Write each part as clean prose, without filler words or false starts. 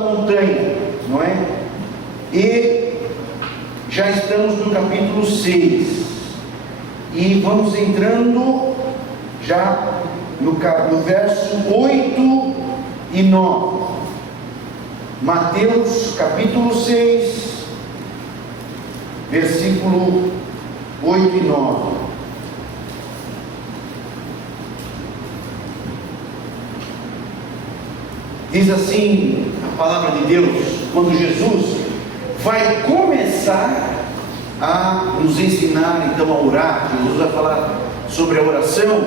Montanha, não é? E já estamos no capítulo 6 e vamos entrando já no verso 8 e 9. Mateus capítulo 6, versículo 8 e 9. Diz assim a palavra de Deus, quando Jesus vai começar a nos ensinar então a orar. Jesus vai falar sobre a oração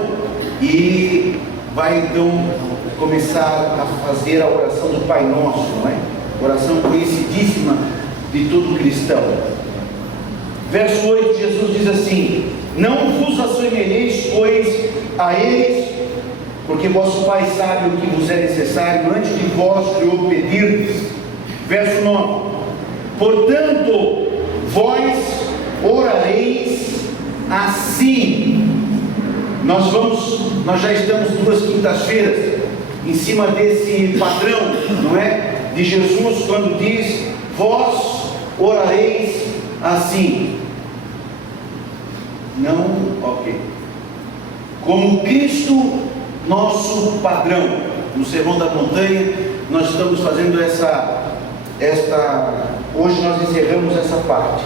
e vai então começar a fazer a oração do Pai Nosso, não é? Oração conhecidíssima de todo cristão. Verso 8, Jesus diz assim: não vos assemelheis, pois, a eles, porque vosso Pai sabe o que vos é necessário antes de vós lhe o pedirdes. Verso 9: portanto, vós orareis assim. Nós já estamos 2 quintas-feiras em cima desse padrão, não é? De Jesus, quando diz: vós orareis assim. Não, ok. Como Cristo, nosso padrão. No Sermão da Montanha, nós estamos fazendo hoje nós encerramos essa parte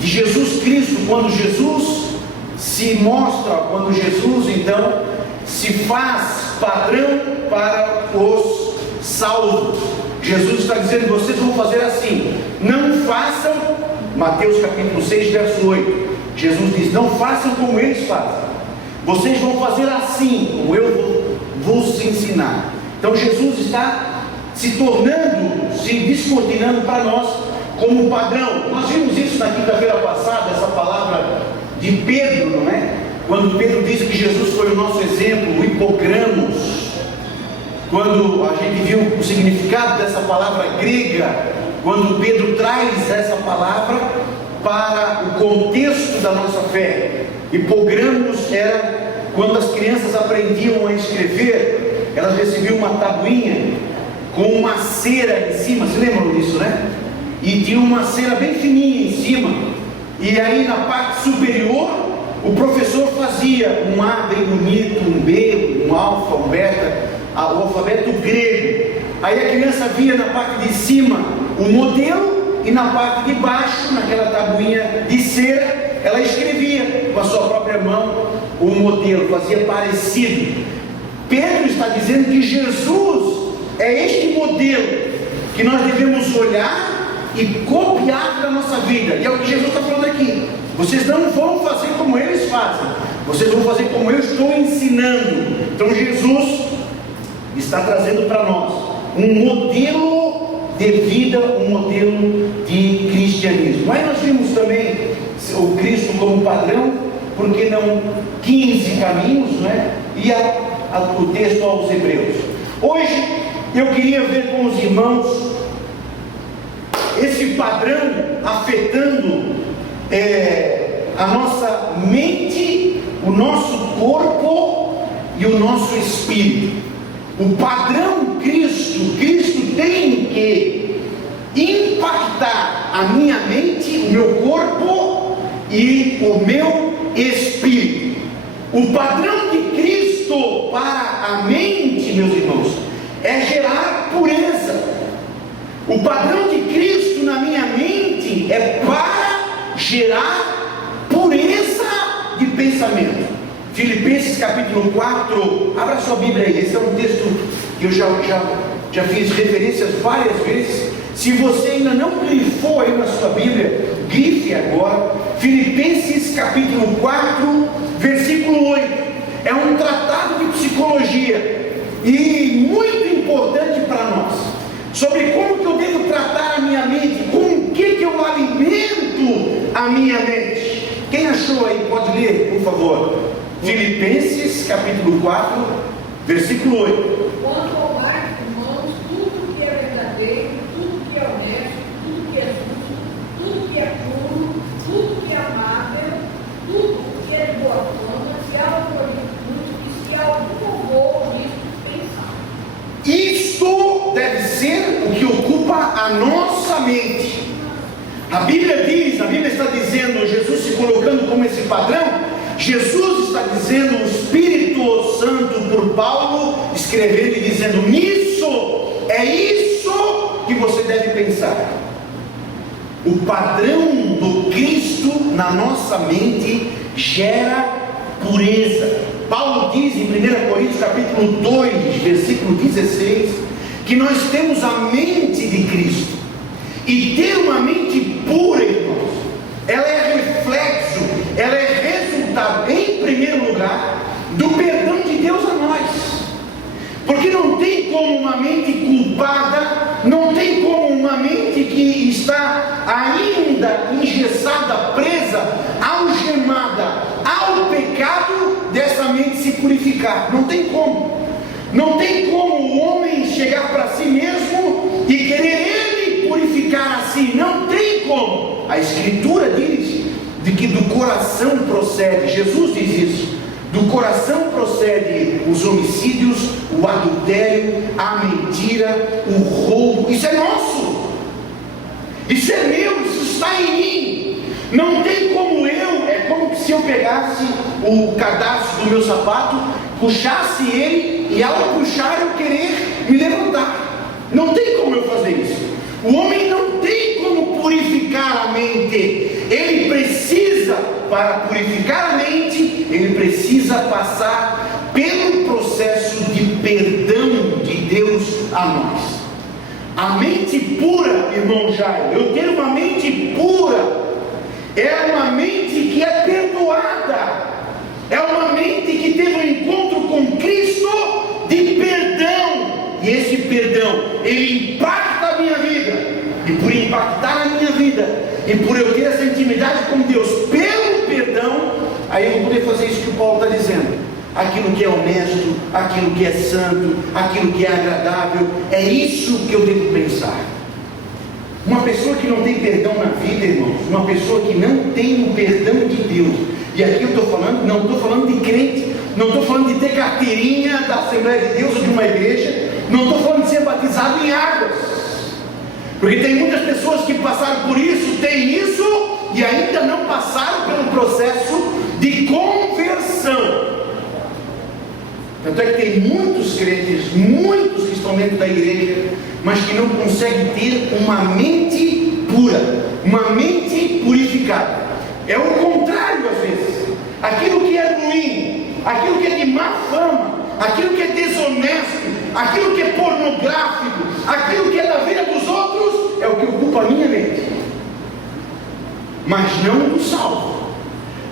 de Jesus Cristo, quando Jesus se mostra, quando Jesus então se faz padrão para os salvos. Jesus está dizendo: vocês vão fazer assim, não façam, Mateus capítulo 6, verso 8, Jesus diz: não façam como eles fazem, vocês vão fazer assim, como eu vou vos ensinar. Então Jesus está se tornando, se descortinando para nós como padrão. Nós vimos isso na quinta-feira passada, essa palavra de Pedro, não é? Quando Pedro disse que Jesus foi o nosso exemplo, o hipogramos. Quando a gente viu o significado dessa palavra grega, quando Pedro traz essa palavra para o contexto da nossa fé. Hipogramos era quando as crianças aprendiam a escrever, elas recebiam uma tabuinha com uma cera em cima, se lembram disso, né? E tinha uma cera bem fininha em cima, e aí na parte superior o professor fazia um A bem bonito, um B, um alfa, um beta, o alfabeto grego. Aí a criança via na parte de cima o modelo, e na parte de baixo, naquela tabuinha de cera, ela escrevia com a sua própria mão o modelo, fazia parecido. Pedro está dizendo que Jesus é este modelo que nós devemos olhar e copiar da nossa vida. E é o que Jesus está falando aqui: vocês não vão fazer como eles fazem, vocês vão fazer como eu estou ensinando. Então Jesus está trazendo para nós um modelo de vida, um modelo de cristianismo. Aí nós vimos também o Cristo como padrão, porque não 15 caminhos, né? E o texto aos Hebreus. Hoje eu queria ver com os irmãos esse padrão afetando a nossa mente, o nosso corpo e o nosso espírito. O padrão Cristo tem que impactar a minha mente, o meu corpo e o meu espírito. O padrão de Cristo para a mente, meus irmãos, é gerar pureza. O padrão de Cristo na minha mente é para gerar pureza de pensamento. Filipenses capítulo 4, abra sua Bíblia aí. Esse é um texto que eu já fiz referências várias vezes. Se você ainda não grifou aí na sua Bíblia, grife agora. Filipenses capítulo 4, versículo 8. É um tratado de psicologia e muito importante para nós, sobre como que eu devo tratar a minha mente, com o que eu alimento a minha mente. Quem achou aí, pode ler, por favor. Filipenses capítulo 4, versículo 8. Quanto ao mais, irmãos, tudo que é verdadeiro, tudo que é honesto, tudo que é justo, tudo que é puro, tudo que é amável, tudo que é de boa fama, se há alguma virtude e se há algum louvor nisso, pensar. Isto deve ser o que ocupa ocupa a nossa mente. A Bíblia está dizendo, Jesus se colocando como esse padrão, Jesus está dizendo, o Espírito Santo por Paulo, escrevendo e dizendo, é isso que você deve pensar. O padrão do Cristo na nossa mente gera pureza. Paulo diz em 1 Coríntios capítulo 2, versículo 16, que nós temos a mente de Cristo. E ter uma mente pura, irmãos, ela é reflexo, ela é resultado, em primeiro lugar, do perdão de Deus a nós. Porque não tem como uma mente culpada, não tem como uma mente que está ainda engessada, presa, algemada ao pecado, dessa mente se purificar. Não tem como. Não tem como o homem chegar para si mesmo e querer ele purificar a si. Não tem como. A Escritura diz de que do coração procede, Jesus diz isso, do coração procede os homicídios, o adultério, a mentira, o roubo. Isso é nosso, isso é meu, isso está em mim. Não tem como é como se eu pegasse o cadastro do meu sapato, puxasse ele e ao puxar eu querer me levantar. Não tem como eu fazer isso. O homem não tem como purificar a mente. Ele precisa, para purificar a mente, ele precisa passar pelo processo de perdão de Deus a nós. A mente pura, irmão Jair, eu ter uma mente pura, é uma mente que é perdoada, é uma mente que teve um encontro com Cristo de perdão, e esse perdão, ele impacta a minha vida, e por impactar a minha vida, e por eu ter essa intimidade com Deus, pelo perdão, aí eu vou poder fazer isso que o Paulo está dizendo, aquilo que é honesto, aquilo que é santo, aquilo que é agradável, é isso que eu devo pensar. Uma pessoa que não tem perdão na vida, irmãos, uma pessoa que não tem o perdão de Deus, e aqui eu estou falando, não estou falando de crente, não estou falando de ter carteirinha da Assembleia de Deus ou de uma igreja, não estou falando de ser batizado em águas, porque tem muitas pessoas que passaram por isso, têm isso, e ainda não passaram pelo processo de conversão. Tanto é que tem muitos crentes, muitos que estão dentro da igreja, mas que não conseguem ter uma mente pura, uma mente purificada. É o contrário às vezes. Aquilo que é ruim, aquilo que é de má fama, aquilo que é desonesto, aquilo que é pornográfico, aquilo que é da vida dos outros, é o que ocupa a minha mente. Mas não o salvo,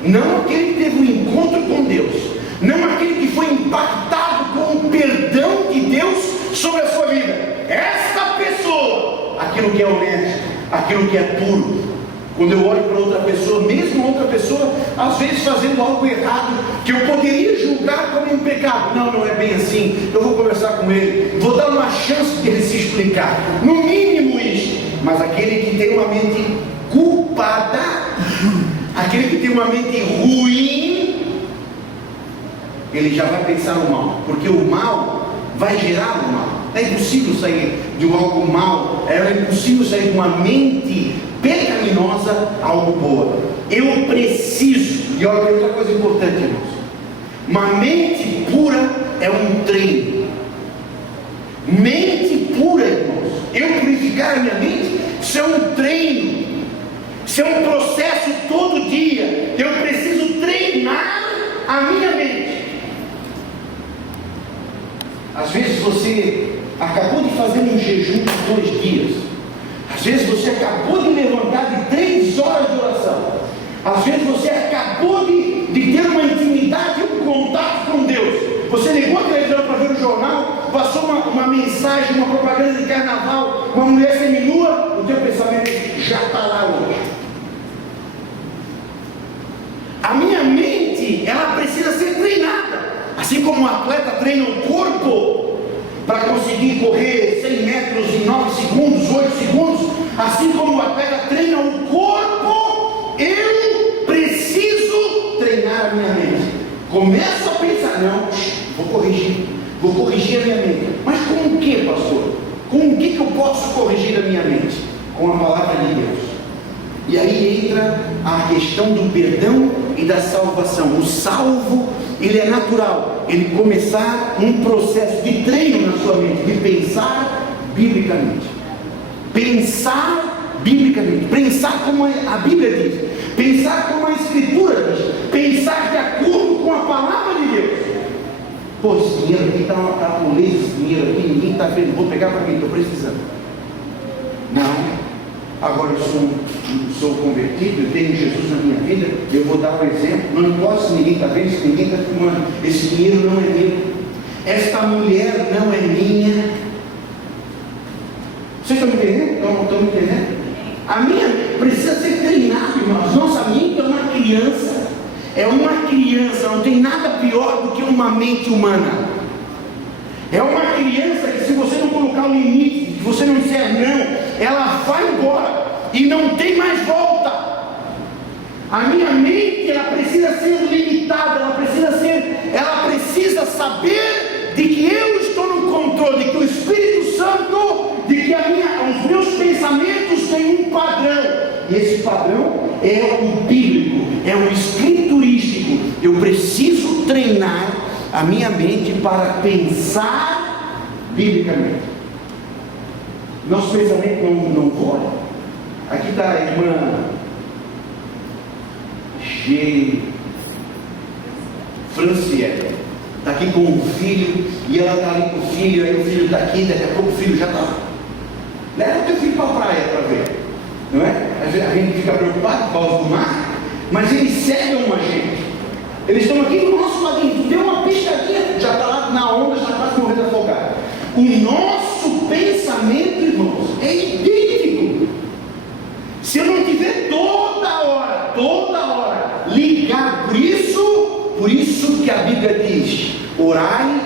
não aquele que teve um encontro com Deus, não aquele que foi impactado com o perdão de Deus sobre a sua vida. Esta pessoa, aquilo que é honesto, aquilo que é puro. Quando eu olho para outra pessoa, mesmo outra pessoa, às vezes fazendo algo errado, que eu poderia julgar como um pecado, não é bem assim, eu vou conversar com ele, vou dar uma chance de ele se explicar, no mínimo isso. Mas aquele que tem uma mente culpada, aquele que tem uma mente ruim, ele já vai pensar no mal, porque o mal vai gerar o mal. É impossível sair de algo mal, é impossível sair de uma mente pecaminosa a algo boa. Eu preciso, e olha que outra coisa importante, irmãos, uma mente pura é um treino. Mente pura, irmãos, eu purificar a minha mente, isso é um treino, isso é um processo todo dia. Eu preciso treinar a minha mente. Às vezes você acabou de fazer um jejum de 2 dias, às vezes você acabou de levantar de 3 horas de oração, às vezes você acabou de ter uma intimidade, um contato com Deus, você ligou a televisão para ver o jornal, passou uma mensagem, uma propaganda de carnaval, uma mulher seminua, o teu pensamento já está lá hoje. A minha mente, ela precisa ser treinada. Assim como um atleta treina o corpo para conseguir correr 100 metros em 9 segundos, 8 segundos, assim como o atleta treina o corpo, eu preciso treinar a minha mente. Começo a pensar, não, vou corrigir a minha mente. Mas com o que, pastor? Com o que eu posso corrigir a minha mente? Com a palavra de Deus. E aí entra a questão do perdão e da salvação. O salvo, ele é natural, ele começar um processo de treino na sua mente, de pensar biblicamente. Pensar biblicamente, pensar como a Bíblia diz, pensar como a Escritura diz, pensar de acordo com a palavra de Deus. Pô, esse dinheiro aqui está com esse dinheiro aqui, ninguém está vendo, vou pegar para mim, estou precisando. Não. Agora eu sou convertido, eu tenho Jesus na minha vida, eu vou dar um exemplo, não importa se ninguém está vendo, se ninguém está filmando, esse dinheiro não é meu, esta mulher não é minha. Vocês estão me entendendo? Estão me entendendo? A minha precisa ser treinada, irmãos. Nossa mente é uma criança, não tem nada pior do que uma mente humana. É uma criança que, se você não colocar um limite, se você não disser não, ela vai embora e não tem mais volta. A minha mente, ela precisa ser limitada, ela precisa saber de que eu estou no controle, de que o Espírito Santo, de que os meus pensamentos têm um padrão, e esse padrão é o bíblico, é o escriturístico. Eu preciso treinar a minha mente para pensar biblicamente. Nosso pensamento não voa. Aqui está a irmã G. Franciele. Está aqui com um filho, e ela está ali com o filho, aí o filho está aqui, daqui a pouco o filho já está lá. Leva o teu filho para a praia para ver, não é? A gente fica preocupado por causa do mar, mas eles cegam a gente. Eles estão aqui no nosso ladinho, deu uma piscadinha, já está lá na onda, já está quase morrendo afogado. O nosso pensamento, irmãos, é idêntico. Se eu não tiver toda hora ligado, por isso que a Bíblia diz: orai,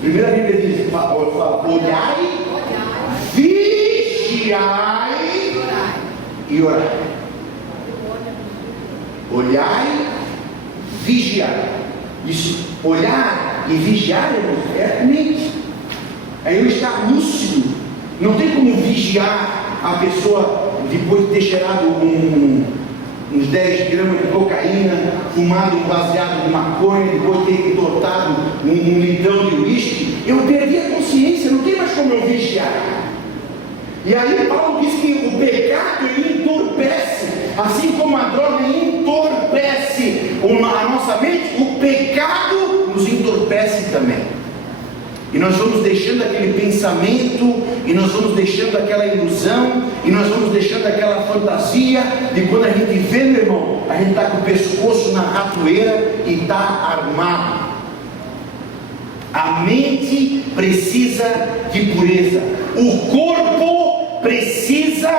primeiro a Bíblia diz, fala, olhai, vigiai e orai. Olhai, vigiai. Isso, olhar e vigiar, é a mente. É eu estar lúcido. Não tem como vigiar a pessoa depois de ter cheirado uns 10 gramas de cocaína, fumado um baseado de maconha, depois de ter entortado um litrão de uísque. Eu perdi a consciência, não tem mais como eu vigiar. E aí Paulo diz que o pecado ele entorpece, assim como a droga entorpece a nossa mente, o pecado nos entorpece também. E nós vamos deixando aquele pensamento, e nós vamos deixando aquela ilusão, e nós vamos deixando aquela fantasia, de quando a gente vê, meu irmão, a gente está com o pescoço na ratoeira e está armado. A mente precisa de pureza, o corpo precisa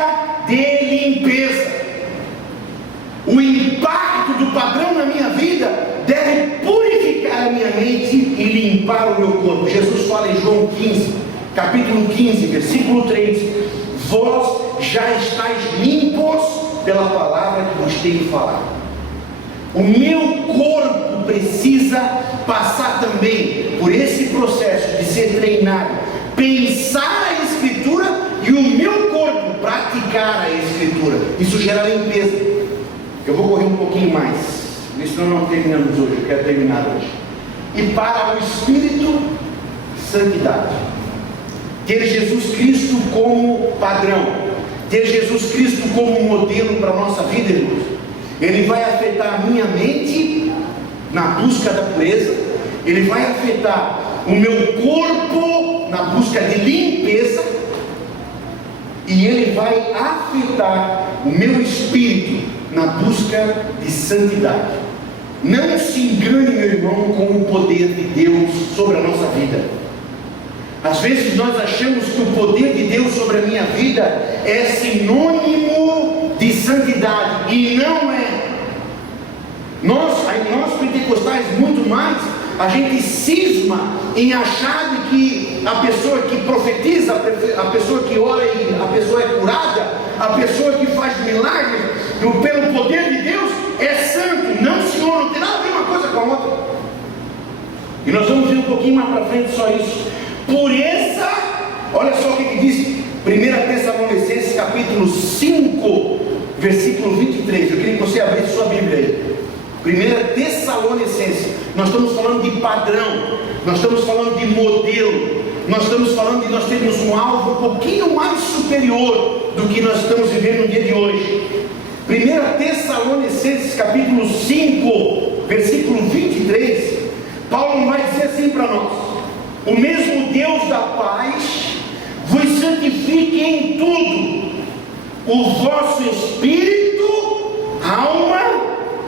de limpeza. O impacto do padrão na minha vida deve purificar a minha mente e limpar o meu corpo. Jesus fala em João 15, capítulo 15, versículo 3: vós já estáis limpos pela palavra que vos tenho falado. O meu corpo precisa passar também por esse processo de ser treinado, pensar a Escritura, e o meu corpo praticar a Escritura. Isso gera limpeza. Eu vou correr um pouquinho mais, senão não terminamos hoje, eu quero terminar hoje. E para o Espírito, santidade. Ter Jesus Cristo como padrão, ter Jesus Cristo como modelo para a nossa vida, irmãos. Ele vai afetar a minha mente na busca da pureza, ele vai afetar o meu corpo na busca de limpeza, e ele vai afetar o meu espírito na busca de santidade. Não se engane, meu irmão, com o poder de Deus sobre a nossa vida. Às vezes nós achamos que o poder de Deus sobre a minha vida é sinônimo de santidade, e não é. Nós pentecostais, muito mais, a gente cisma em achar que a pessoa que profetiza, a pessoa que ora e a pessoa é curada, a pessoa que faz milagres pelo poder de Deus é santo. Não, senhor, não tem nada a ver uma coisa com a outra. E nós vamos ver um pouquinho mais para frente só isso. Pureza, olha só o que diz 1 Tessalonicenses capítulo 5, versículo 23. Eu queria que você abrisse sua Bíblia aí. 1 Tessalonicenses. Nós estamos falando de padrão, nós estamos falando de modelo, nós estamos falando de nós termos um alvo um pouquinho mais superior do que nós estamos vivendo no dia de hoje. 1 Tessalonicenses capítulo 5, versículo 23, Paulo vai dizer assim para nós: o mesmo Deus da paz vos santifique em tudo, o vosso espírito, alma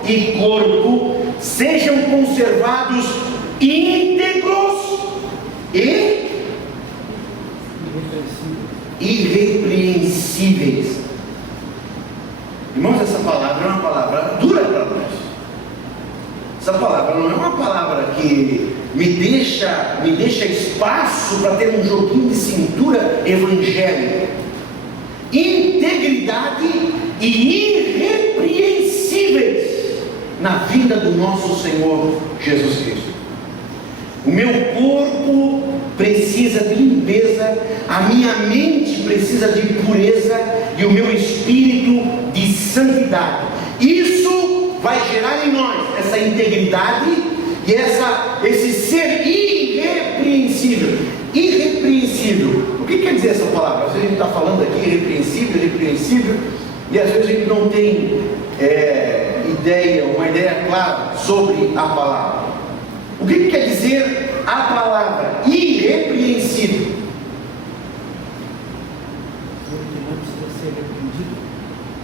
e corpo sejam conservados íntegros e irrepreensíveis. Irmãos, essa palavra é uma palavra dura para nós. Essa palavra não é uma palavra que me deixa espaço para ter um joguinho de cintura evangélico. Integridade e irrepreensíveis na vida do nosso Senhor Jesus Cristo. O meu corpo precisa de limpeza, a minha mente precisa de pureza e o meu espírito de santidade. Isso vai gerar em nós essa integridade e esse ser irrepreensível. Irrepreensível, o que quer dizer essa palavra? Às vezes a gente está falando aqui irrepreensível, e às vezes a gente não tem uma ideia clara sobre a palavra. O que quer dizer a palavra irrepreensível?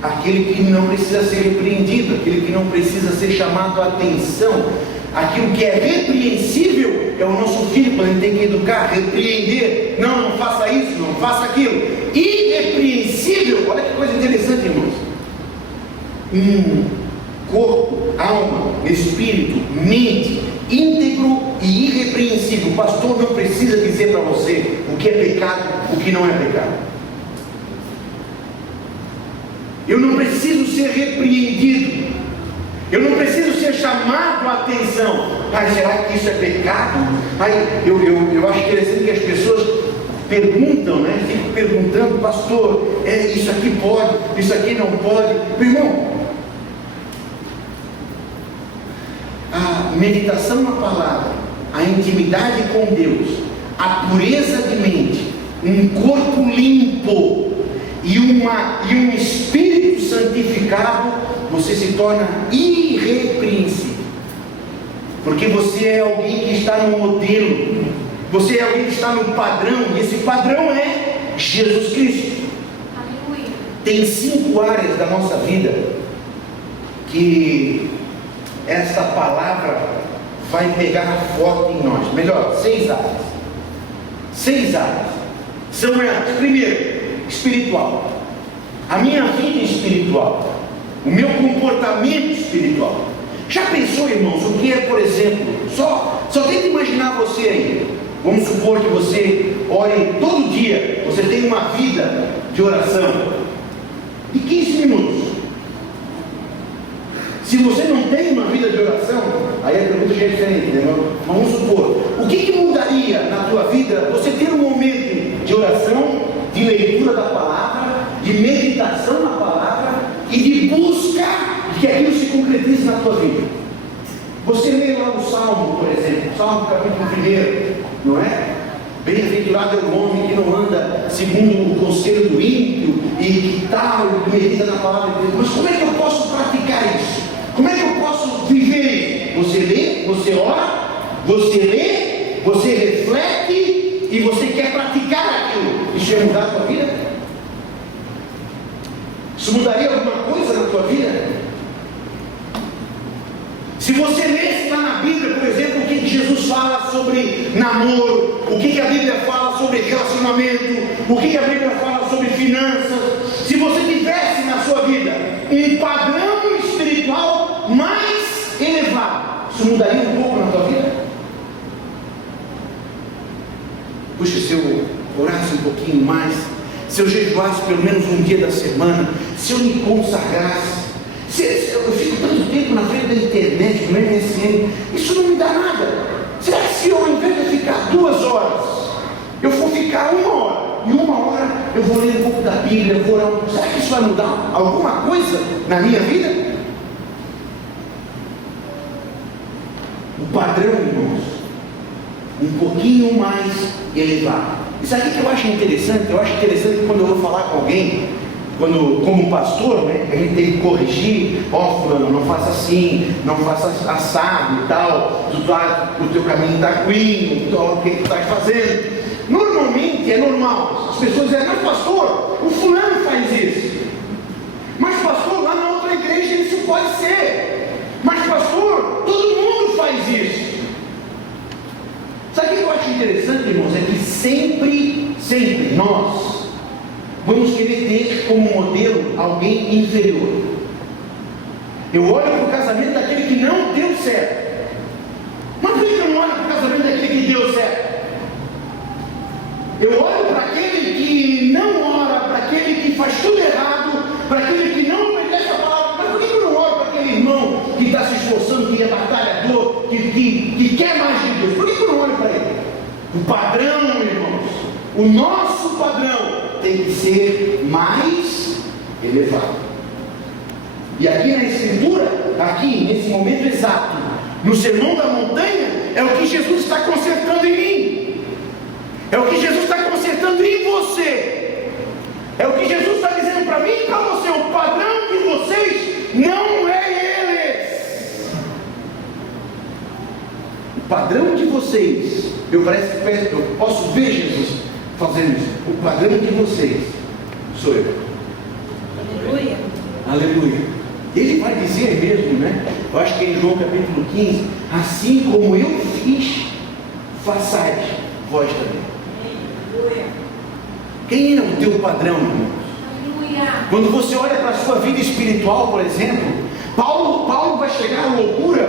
Aquele que não precisa ser repreendido, aquele que não precisa ser chamado a atenção. Aquilo que é repreensível é o nosso filho, quando ele tem que educar, repreender. Não faça isso, não faça aquilo. Irrepreensível, olha que coisa interessante, irmãos. Corpo, alma, espírito, mente, íntegro e irrepreensível. O pastor não precisa dizer para você o que é pecado, o que não é pecado. Eu não preciso ser repreendido, eu não preciso ser chamado a atenção. Será que isso é pecado? Eu acho interessante que as pessoas perguntam, né? Ficam perguntando: pastor, isso aqui pode, isso aqui não pode. Meu irmão, a meditação na palavra, a intimidade com Deus, a pureza de mente, um corpo limpo e um espírito santificado, você se torna irrepreensível, porque você é alguém que está no modelo, você é alguém que está no padrão, e esse padrão é Jesus Cristo. Aleluia. Tem 5 áreas da nossa vida que esta palavra vai pegar forte em nós. Melhor, 6 áreas. 6 áreas. São elas: primeiro, espiritual, a minha vida espiritual, o meu comportamento espiritual. Já pensou, irmãos, o que é, por exemplo, só tenta imaginar você aí. Vamos supor que você ore todo dia, você tem uma vida de oração de 15 minutos. Se você não tem uma vida de oração, aí a pergunta já é diferente, né? Vamos supor, o que mudaria na tua vida você ter um momento de oração, de leitura da palavra, de meditação na palavra e de busca de que aquilo se concretize na tua vida? Você lê lá no Salmo, por exemplo, Salmo capítulo 1, não é? Bem-aventurado é o homem que não anda segundo o conselho do ímpio e que tal, medita na palavra de Deus. Mas como é que eu posso praticar isso? Como é que eu posso viver isso? Você lê, você ora, você lê, você reflete e você quer praticar aquilo. Isso ia mudar a tua vida? Isso mudaria alguma coisa na tua vida? Se você lesse lá na Bíblia, por exemplo, o que Jesus fala sobre namoro, o que a Bíblia fala sobre relacionamento, o que a Bíblia fala sobre finanças, se você tivesse na sua vida um padrão espiritual mais elevado, isso mudaria um pouco na tua vida? Puxa, se eu orasse um pouquinho mais, se eu jejuasse pelo menos um dia da semana, se eu me consagrasse, eu fico tanto tempo na frente da internet, no MSN, isso não me dá nada. Será que se eu, ao invés de ficar 2 horas, eu for ficar 1 hora, e 1 hora eu vou ler um pouco da Bíblia, vou orar, será que isso vai mudar alguma coisa na minha vida? O padrão, irmãos, um pouquinho mais elevado. Isso aqui que eu acho interessante, que quando eu vou falar com alguém, como pastor, né, a gente tem que corrigir, fulano, não faça assim, não faça assado e tal, o teu caminho está ruim, o que tu estás fazendo. Normalmente é normal, as pessoas dizem, mas pastor, o fulano faz isso. Mas pastor, lá na outra igreja isso pode ser. Mas pastor, todo mundo faz isso. Sabe o que eu acho interessante, irmãos? É que sempre nós vamos querer ter como modelo alguém inferior. Eu olho para o casamento daquele que não deu certo. Mas por que eu não olho para o casamento daquele que deu certo? Eu olho para aquele que não ora, para aquele que faz tudo errado, para aquele que não obedece a palavra. Mas por que eu não olho para aquele irmão que está se esforçando, que é batalhador, que quer mais de Deus? Por que eu não olho para ele? O padrão, irmãos, o nosso padrão tem que ser mais elevado. E aqui na Escritura, aqui nesse momento exato, no Sermão da Montanha, é o que Jesus está consertando em mim. É o que Jesus está consertando em você. É o que Jesus está dizendo para mim e para você. O padrão de vocês não é eles. O padrão de vocês, eu posso ver Jesus fazendo isso. O padrão de vocês sou eu. Aleluia. Aleluia. Ele vai dizer mesmo, né? Eu acho que é em João capítulo 15: assim como eu fiz, façais vós também. Quem é o teu padrão, irmãos? Quando você olha para a sua vida espiritual, por exemplo, Paulo vai chegar à loucura,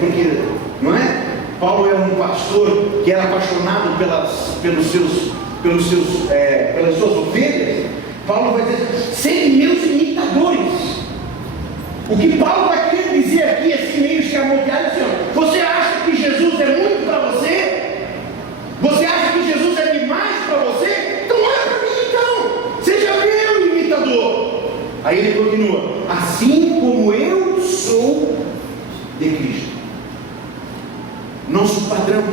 porque, não é? Paulo é um pastor que era apaixonado pelas suas ovelhas. Paulo vai dizer, serem meus imitadores. O que Paulo vai querer dizer aqui, assim meio escamoteado, assim, ó, você acha que Jesus é muito para você? Você acha que Jesus é demais para você? Então olha para mim então, seja meu imitador. Aí ele continua, assim como eu sou de Cristo. Nosso padrão.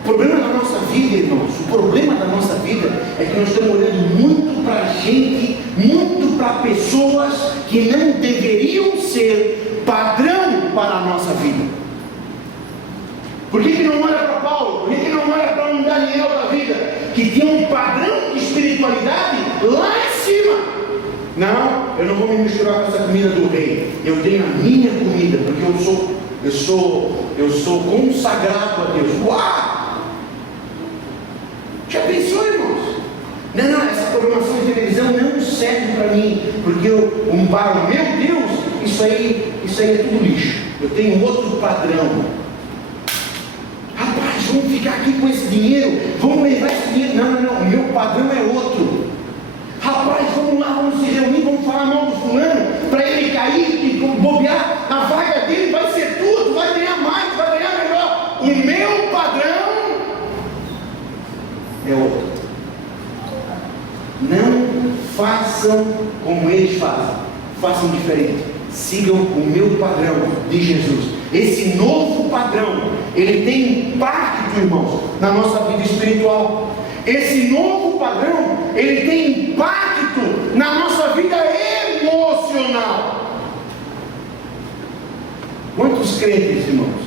O problema da nossa vida, irmãos, o problema da nossa vida é que nós estamos olhando muito para a gente, muito para pessoas que não deveriam ser padrão para a nossa vida. Por que não olha para Paulo? Por que não olha para um Daniel da vida, que tinha um padrão de espiritualidade lá em cima? Não, eu não vou me misturar com essa comida do rei. Eu tenho a minha comida, porque eu sou consagrado a Deus. Uau! Já pensou, irmãos? Não, essa programação de televisão não serve para mim, porque para o meu Deus, isso aí é tudo lixo. Eu tenho outro padrão. Rapaz, vamos ficar aqui com esse dinheiro, vamos levar esse dinheiro. Não, o meu padrão é outro. Rapaz, vamos lá, vamos se reunir, vamos falar mal do fulano, para ele cair e bobear, a vaga dele vai ser tudo, vai ganhar mais, vai ganhar melhor. O meu padrão é outro. Não façam como eles fazem, façam diferente. Sigam o meu padrão de Jesus. Esse novo padrão, ele tem impacto, irmãos, na nossa vida espiritual. Esse novo padrão, ele tem impacto na nossa vida emocional. Quantos crentes, irmãos,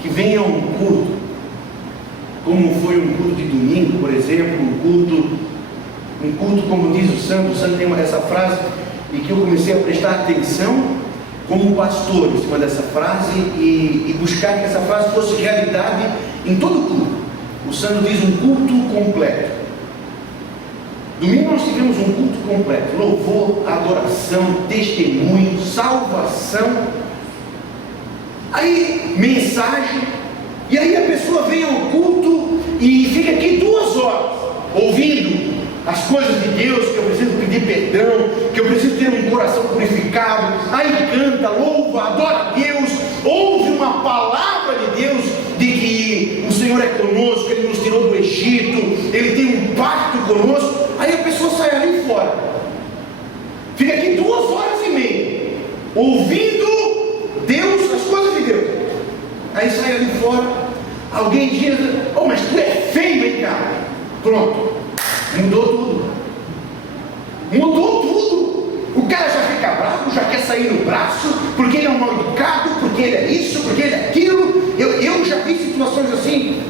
que vêm a um culto, como foi um culto de domingo, por exemplo, um culto como diz o Santo tem essa frase, e que eu comecei a prestar atenção como pastor em cima dessa frase e buscar que essa frase fosse realidade em todo o culto. O Santo diz um culto completo. Domingo nós tivemos um culto completo: louvor, adoração, testemunho, salvação, aí mensagem, e aí a pessoa vem ao culto e fica aqui 2 horas ouvindo as coisas de Deus, que eu preciso pedir perdão, que eu preciso ter um coração purificado, aí canta, louva, adora a Deus, ouve uma palavra de Deus, de que conosco, Ele nos tirou do Egito, Ele tem um pacto conosco. Aí a pessoa sai ali fora, fica aqui 2h30 ouvindo Deus, as coisas de Deus. Aí sai ali fora, alguém diz: oh, mas tu é feio, hein, cara? Pronto, mudou tudo. Mudou tudo. O cara já fica bravo, já quer sair no braço, porque ele é um mal educado, porque ele é isso, porque ele é aquilo. Eu já vi situações assim.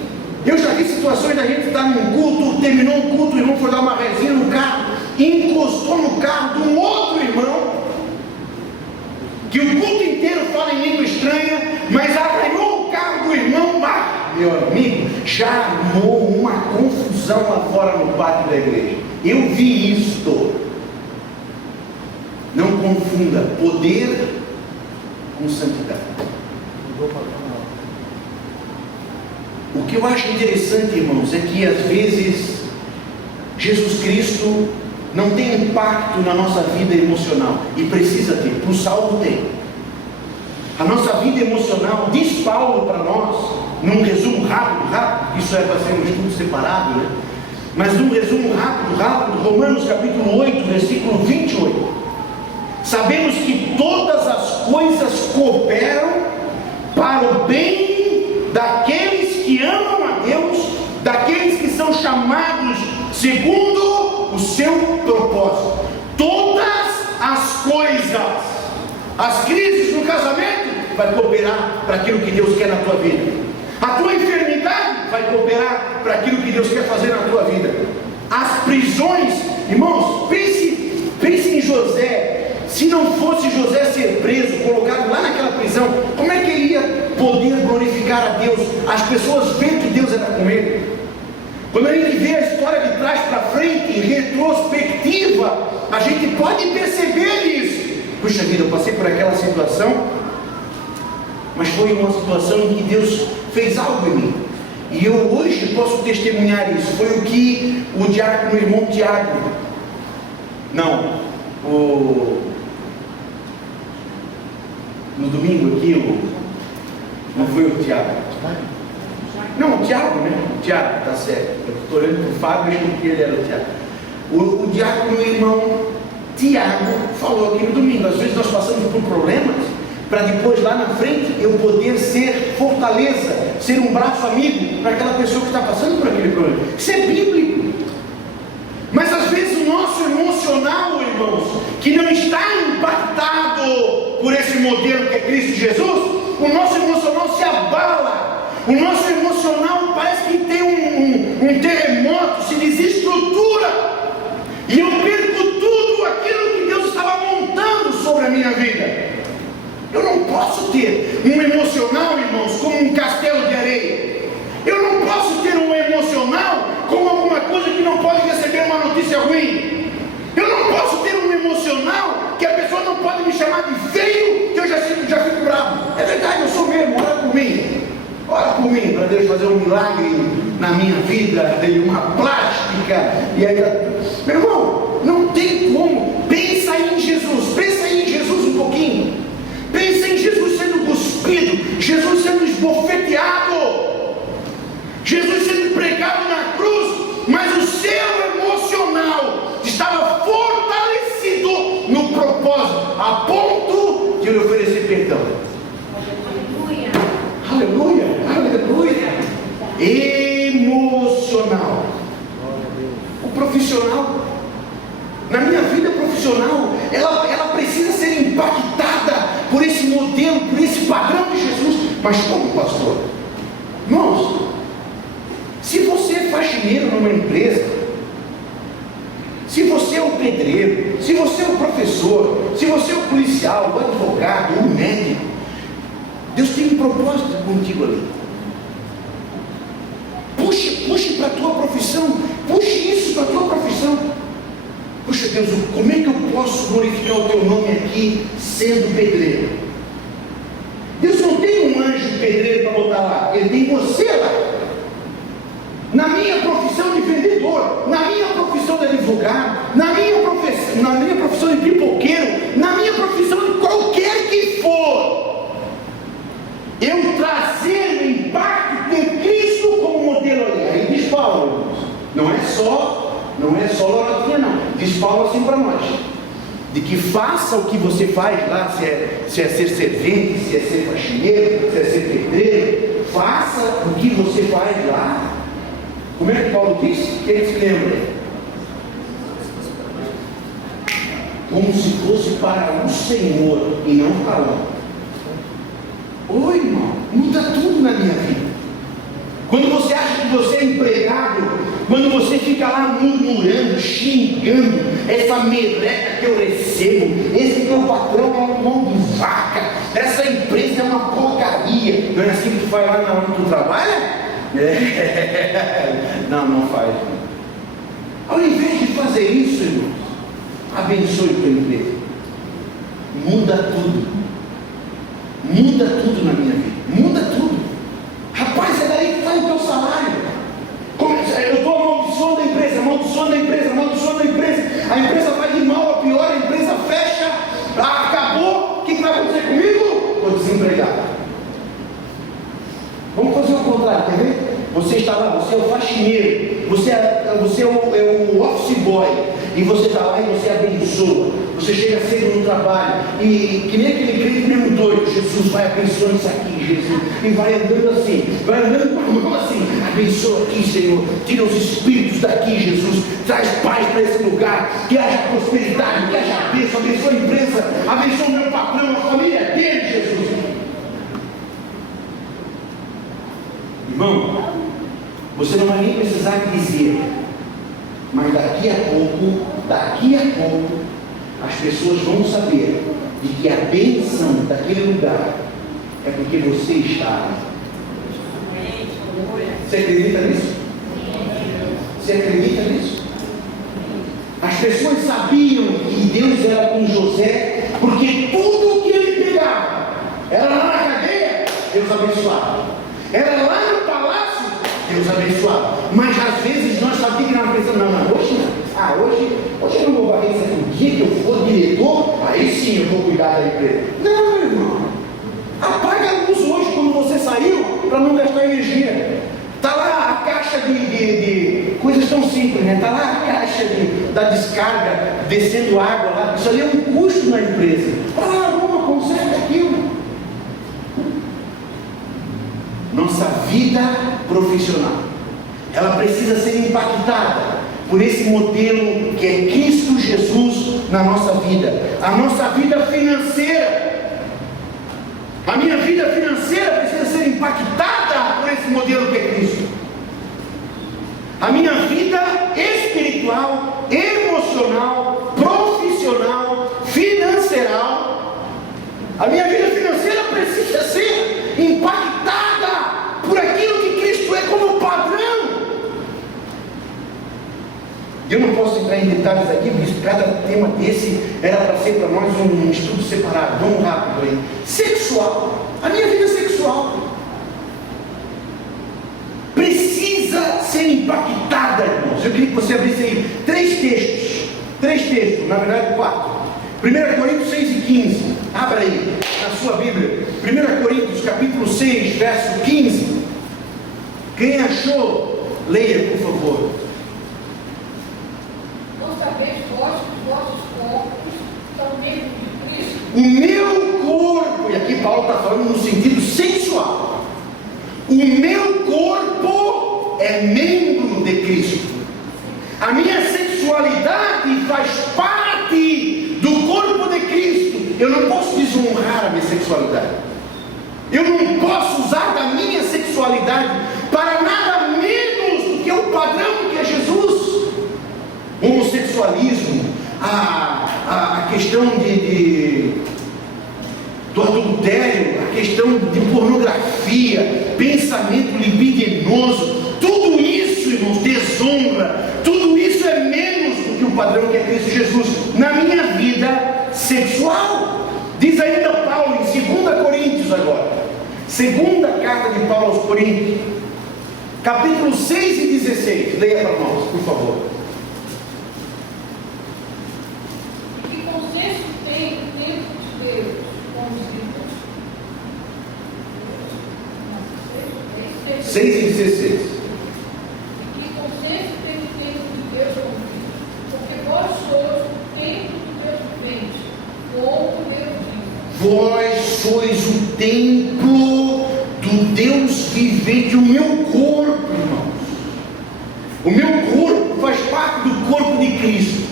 Eu já vi situações da gente estar num culto, terminou um culto, o irmão foi dar uma rezinha no carro, encostou no carro de um outro irmão, que o culto inteiro fala em língua estranha, mas arranhou o carro do irmão. Meu amigo, já armou uma confusão lá fora no pátio da igreja. Eu vi isto. Não confunda poder com santidade. O que eu acho interessante, irmãos, é que às vezes Jesus Cristo não tem impacto na nossa vida emocional, e precisa ter. Para o salvo tem. A nossa vida emocional, diz Paulo para nós, num resumo rápido, isso é para ser um estudo separado, né? Mas num resumo rápido, Romanos capítulo 8, versículo 28. Sabemos que todas as coisas cooperam para o bem daqueles que amam a Deus, daqueles que são chamados segundo o seu propósito. Todas as coisas, as crises no casamento, vai cooperar para aquilo que Deus quer na tua vida. A tua enfermidade vai cooperar para aquilo que Deus quer fazer na tua vida. As prisões, irmãos, pense em José. Se não fosse José ser preso, colocado lá naquela prisão, como é que ele ia poder glorificar a Deus? As pessoas veem que Deus era com ele. Quando a gente vê a história de trás para frente, em retrospectiva, a gente pode perceber isso. Puxa vida, eu passei por aquela situação, mas foi uma situação em que Deus fez algo em mim. E eu hoje posso testemunhar isso. Foi o que o diácono, o irmão Tiago, no domingo aqui, não foi o Tiago? Não, o Tiago, né? O Tiago, tá certo. Eu estou olhando para o Fábio, achando que ele era o Tiago. O diácono, meu irmão Tiago, falou aqui no domingo. Às vezes nós passamos por problemas, para depois lá na frente eu poder ser fortaleza, ser um braço amigo para aquela pessoa que está passando por aquele problema. Isso é bíblico. Mas às vezes o nosso emocional, irmãos, que não está impactado por esse modelo que é Cristo Jesus, o nosso emocional se abala. O nosso emocional parece que tem um terremoto, se desestrutura. E eu perco tudo aquilo que Deus estava montando sobre a minha vida. Eu não posso ter um emocional, irmãos, como um castelo de areia. Eu não posso ter um emocional como alguma coisa que não pode receber uma notícia ruim. Eu não posso ter um emocional que a pessoa não pode me chamar de feio, que eu já fico bravo. É verdade, eu sou mesmo, ora por mim. Ora por mim, para Deus fazer um milagre na minha vida, de uma plástica. E aí, meu irmão, não tem como. Pensa em Jesus um pouquinho. Pensa em Jesus sendo cuspido, Jesus sendo esbofeteado, Jesus sendo pregado na cruz, mas o seu emocional estava fortalecido no propósito, a ponto de lhe oferecer perdão. Aleluia, aleluia, aleluia. Emocional. O profissional, na minha vida profissional, ela precisa ser impactada por esse modelo, por esse padrão de Jesus. Mas como, pastor? Irmãos, se você é faxineiro numa empresa, se você é o pedreiro, se você é o professor, se você é o policial, o advogado, o médico, Deus tem um propósito contigo ali. Puxe para a tua profissão, puxe isso para a tua profissão. Puxa Deus, como é que eu posso glorificar o teu nome aqui sendo pedreiro? Deus não tem um anjo pedreiro para botar lá, Ele tem você lá. Na minha profissão de vendedor, na minha profissão de advogado, na minha profissão de pipoqueiro, na minha profissão de qualquer que for, eu trazer o impacto de Cristo como modelo não é só lorotinha não. Diz Paulo assim para nós, de que faça o que você faz lá, se é ser servente, se é ser faxineiro, se é ser pedreiro, faça o que você faz lá. Como é que Paulo diz? Que ele se lembra? Como se fosse para o Senhor e não para o. Oi, irmão, muda tudo na minha vida. Quando você acha que você é empregado, quando você fica lá murmurando, xingando, essa meleca que eu recebo, esse meu patrão é um mão de vaca, essa empresa é uma porcaria. Não é assim que tu faz lá na hora que tu trabalha? Não faz. Ao invés de fazer isso, irmãos, abençoe o teu emprego. Muda tudo na minha vida. Muda tudo. Rapaz, é daí que está o teu salário. Eu estou amaldiçoando a empresa, amaldiçoando a empresa. A empresa vai de mal a pior, a empresa fecha, acabou. O que vai acontecer comigo? Estou desempregado. Vamos fazer o contrário, quer ver? Você está lá, você é o faxineiro, você é o office boy, e você está lá e você abençoa. Você chega cedo no trabalho, e que nem aquele crente mesmo doido, Jesus vai abençoando isso aqui, Jesus, e vai andando assim, vai andando com a mão assim, abençoa aqui, Senhor, tira os espíritos daqui, Jesus, traz paz para esse lugar, que haja prosperidade, que haja bênção, abençoa a empresa, abençoa o meu patrão, a família dele, Jesus. Irmão, você não vai nem precisar dizer, mas daqui a pouco, as pessoas vão saber de que a bênção daquele lugar é porque você está. Você acredita nisso? Você acredita nisso? As pessoas sabiam que Deus era com José, porque tudo que ele pegava, era lá na cadeia, Deus abençoava. Era lá no palácio, Deus abençoava. Mas às vezes nós sabíamos que nós pensamos, não, hoje não. Hoje eu não vou varrer isso aqui. O dia que eu for diretor, aí sim eu vou cuidar da empresa. Não, irmão. Apaga a luz hoje quando você saiu, para não gastar energia. Está lá a caixa de coisas tão simples, né? Está lá a caixa da descarga, descendo água lá. Isso ali é um custo na empresa. Arruma, conserta aquilo. Nossa vida profissional, ela precisa ser impactada por esse modelo que é Cristo Jesus na nossa vida. A nossa vida financeira, a minha vida financeira precisa ser impactada por esse modelo que é Cristo. A minha vida espiritual, emocional, profissional, financeira, a minha vida financeira precisa ser impactada por aquilo que Cristo é como padrão. Eu não posso entrar em detalhes aqui, porque cada tema desse era para ser para nós um estudo separado. Vamos rápido aí. Sexual. A minha vida sexual precisa ser impactada, irmãos. Eu queria que você abrisse aí três textos, na verdade 4. 1 Coríntios 6 e 15. Abra aí na sua Bíblia. 1 Coríntios capítulo 6, verso 15. Quem achou, leia, por favor. Não sabeis vós que os vossos corpos são membros de Cristo? O meu corpo, e aqui Paulo está falando no sentido sexual. O meu corpo é membro de Cristo. A minha sexualidade faz parte do corpo de Cristo. Eu não posso desonrar a minha sexualidade. Eu não posso usar da minha sexualidade para nada menos do que o padrão que é Jesus. O homossexualismo, a questão do adultério, a questão de pornografia, pensamento libidinoso, tudo isso, irmãos, desonra, tudo isso é menos do que o padrão que é Cristo Jesus na minha vida sexual. Diz ainda Paulo em 2 Coríntios agora, segunda carta de Paulo aos Coríntios, capítulo 6 e 16, leia para nós, por favor. Que consenso tem o tempo de Deus com os vivos? 6 e 16. Que consenso tem o tempo templo do Deus vivente. O meu corpo, irmãos, o meu corpo faz parte do corpo de Cristo.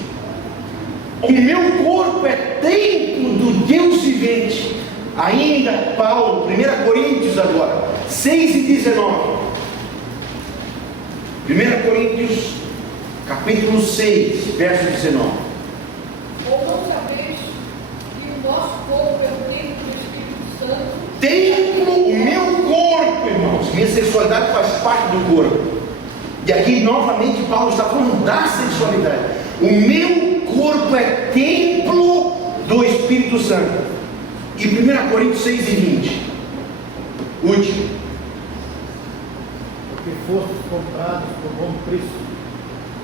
O meu corpo é templo do Deus vivente. Ainda Paulo, 1 Coríntios agora, 6 e 19. 1 Coríntios, capítulo 6, verso 19. Ou não sabeis que o nosso corpo é o templo do Espírito Santo? Templo, o meu corpo, irmãos. Minha sexualidade faz parte do corpo. E aqui novamente Paulo está falando da sexualidade. O meu corpo é templo do Espírito Santo. E 1 Coríntios 6 e 20. Último. Porque fostes comprados por bom preço.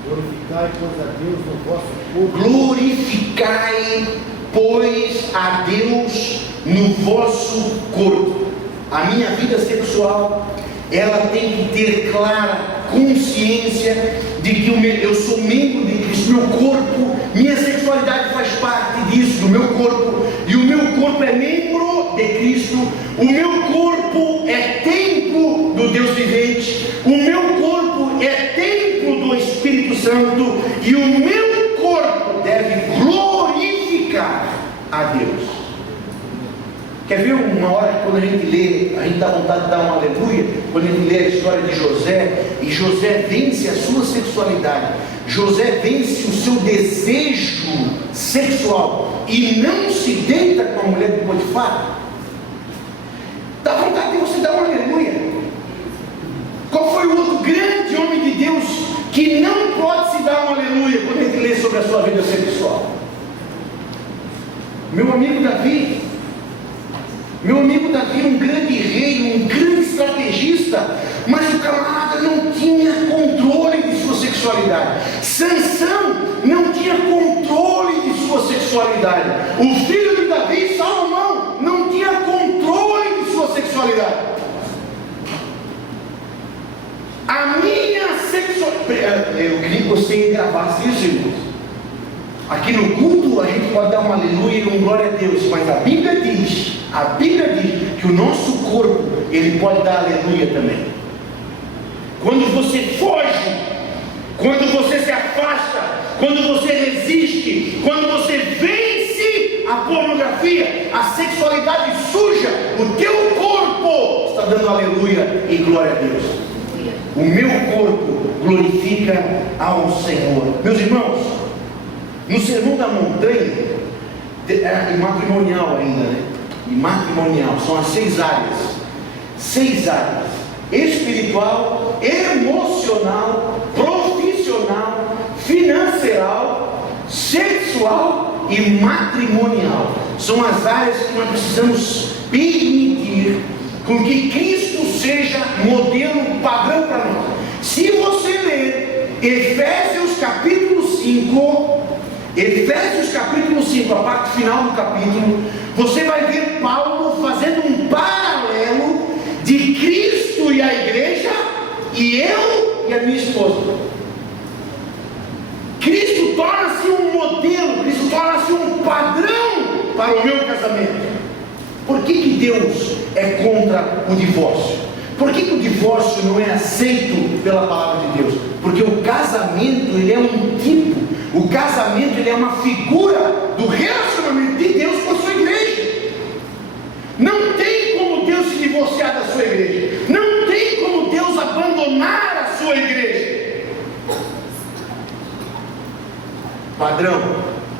Glorificai, pois, a Deus no vosso corpo. Glorificai, pois, a Deus no vosso corpo. A minha vida sexual, ela tem que ter clara consciência de que eu sou membro de Cristo. Meu corpo, minha sexualidade faz parte disso, do meu corpo. E o meu corpo é membro de Cristo. O meu corpo é templo do Deus vivente. O meu corpo é templo do Espírito Santo. E o meu corpo deve glorificar a Deus. Quer ver uma hora que quando a gente lê, a gente dá vontade de dar um aleluia, quando a gente lê a história de José, e José vence a sua sexualidade, José vence o seu desejo sexual, e não se deita com a mulher de Potifar. Dá vontade de você dar um aleluia. Qual foi o outro grande homem de Deus que não pode se dar um aleluia quando a gente lê sobre a sua vida sexual? Meu amigo Davi. Meu amigo Davi, um grande rei, um grande estrategista, mas o camarada não tinha controle de sua sexualidade. Sansão não tinha controle de sua sexualidade. O filho de Davi, Salomão, não tinha controle de sua sexualidade. A minha sexualidade, eu queria que você gravasse isso, irmãos. Aqui no culto a gente pode dar um aleluia e um glória a Deus, mas a Bíblia diz que o nosso corpo, ele pode dar aleluia também. Quando você foge, quando você se afasta, quando você resiste, quando você vence a pornografia, a sexualidade suja, o teu corpo está dando aleluia e glória a Deus. O meu corpo glorifica ao Senhor. Meus irmãos, no Sermão da Montanha, e matrimonial ainda, né? E matrimonial, são as 6 áreas. 6 áreas: espiritual, emocional, profissional, financeira, sexual e matrimonial. São as áreas que nós precisamos permitir com que Cristo seja modelo padrão para nós. Se você ler Efésios capítulo 5, a parte final do capítulo, você vai ver Paulo fazendo um paralelo de Cristo e a igreja, e eu e a minha esposa. Cristo torna-se um modelo, Cristo torna-se um padrão para o meu casamento. Por que Deus é contra o divórcio? Por que o divórcio não é aceito pela palavra de Deus? Porque o casamento, ele é um tipo, o casamento, ele é uma figura do relacionamento de Deus com a sua igreja. Não tem como Deus se divorciar da sua igreja. Não tem como Deus abandonar a sua igreja. Padrão,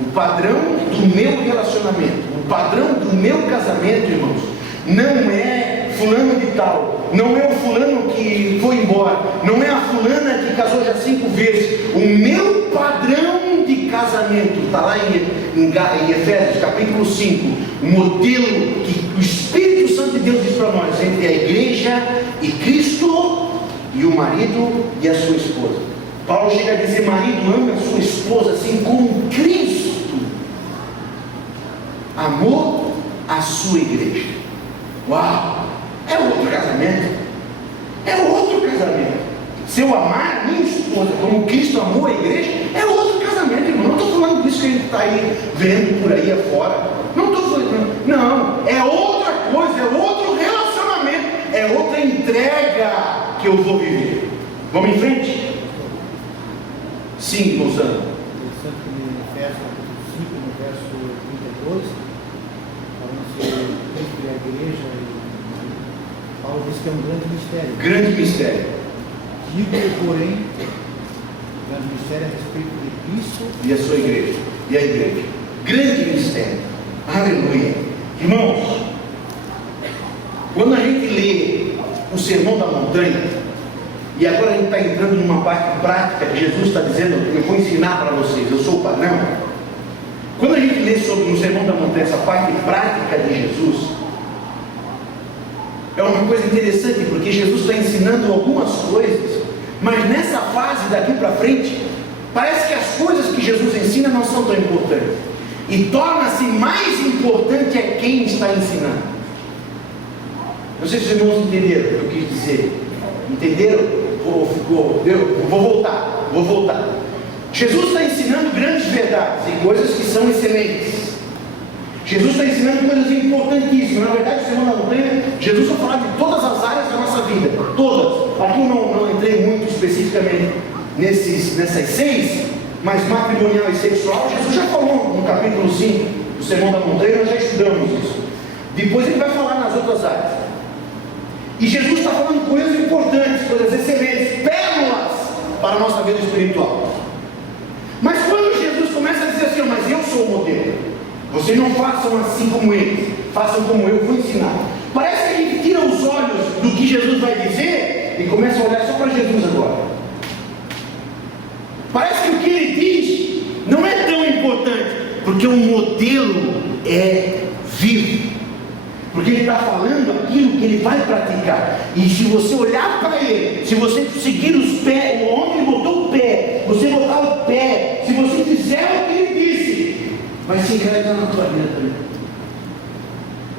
o padrão do meu relacionamento, o padrão do meu casamento, irmãos, não é fulano de tal, não é o fulano que foi embora, não é a fulana que casou já 5 vezes. O meu padrão de casamento está lá em Efésios capítulo 5, o modelo que o Espírito Santo de Deus diz para nós, entre a igreja e Cristo, e o marido e a sua esposa. Paulo chega a dizer: marido, ame a sua esposa assim como Cristo amou a sua igreja. Uau! É outro casamento. É outro casamento. Se eu amar a minha esposa como Cristo amou a igreja, é outro casamento, irmão. Não estou falando disso que a gente está aí vendo por aí afora. Não estou falando. Não, é outra coisa, é outro entrega que eu vou viver. Vamos em frente? Sim, Gonçalo. Interessante que no Efésios capítulo 5, no verso 32, falando sobre Cristo e a igreja, Paulo diz que é um grande mistério. Grande mistério. Digo, porém, grande mistério a respeito de Cristo E a sua igreja. E a igreja. Grande mistério. Aleluia. Irmãos, quando a gente lê o Sermão da Montanha, e agora a gente está entrando numa parte prática que Jesus está dizendo, eu vou ensinar para vocês, eu sou o padrão. Quando a gente lê sobre o Sermão da Montanha, essa parte prática de Jesus, é uma coisa interessante, porque Jesus está ensinando algumas coisas, mas nessa fase daqui para frente, parece que as coisas que Jesus ensina não são tão importantes, e torna-se mais importante é quem está ensinando. Não sei se os irmãos entenderam o que eu quis dizer. Entenderam? Vou voltar. Jesus está ensinando grandes verdades e coisas que são excelentes. Jesus está ensinando coisas importantíssimas. Na verdade, o Sermão da Montanha, Jesus vai falar de todas as áreas da nossa vida. Todas. Aqui eu não entrei muito especificamente nessas 6, mas matrimonial e sexual, Jesus já falou no capítulo 5 do Sermão da Montanha, nós já estudamos isso. Depois ele vai falar nas outras áreas. E Jesus está falando coisas importantes, coisas excelentes, pérolas para a nossa vida espiritual. Mas quando Jesus começa a dizer assim, mas eu sou o modelo, vocês não façam assim como eles, façam como eu vou ensinar. Parece que ele tira os olhos do que Jesus vai dizer e começa a olhar só para Jesus agora. Parece que o que ele diz não é tão importante, porque o modelo é vivo. Porque ele está falando aquilo que ele vai praticar. E se você olhar para ele, se você seguir os pés, onde ele botou o pé, você botar o pé, se você fizer o que ele disse, vai se encarregar na tua vida também.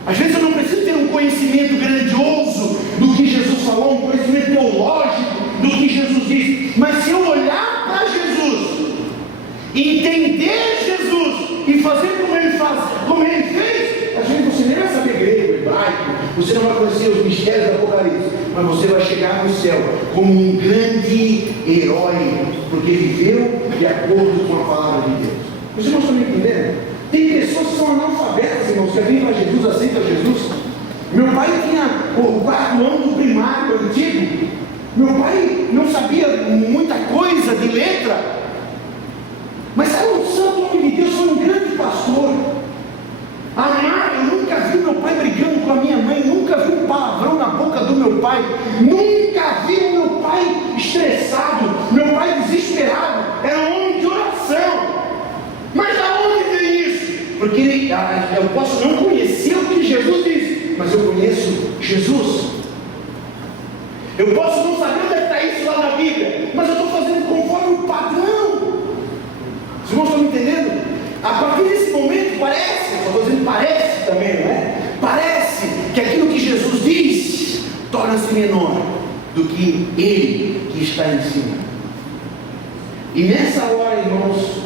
Às vezes eu não preciso ter um conhecimento grandioso do que Jesus falou, um conhecimento teológico do que Jesus disse, mas se eu olhar para Jesus, entender Jesus e fazer como ele fez, às vezes você nem vai saber grego, hebraico, você não vai conhecer os mistérios do Apocalipse, mas você vai chegar no céu como um grande herói, porque viveu de acordo com a palavra de Deus. Vocês não estão me entendendo? Tem pessoas que são analfabetas, irmãos, que vêm para Jesus, aceitam Jesus. Meu pai tinha o 4º ano do primário antigo. Meu pai não sabia muita coisa de letra, mas era um santo homem de Deus, foi um grande pastor. Amar, eu nunca vi meu pai brigando com a minha mãe, nunca vi um palavrão na boca do meu pai, nunca vi meu pai estressado, meu pai desesperado, era um homem de oração. Mas aonde vem isso? Porque eu posso não conhecer o que Jesus disse, mas eu conheço Jesus. Eu posso não saber onde está isso lá na Bíblia, mas eu estou fazendo conforme o padrão. Os irmãos estão me entendendo? A partir desse momento parece, eu estou dizendo parece também, não é? Parece que aquilo que Jesus diz torna-se menor do que ele que está ensinando. E nessa hora, irmãos,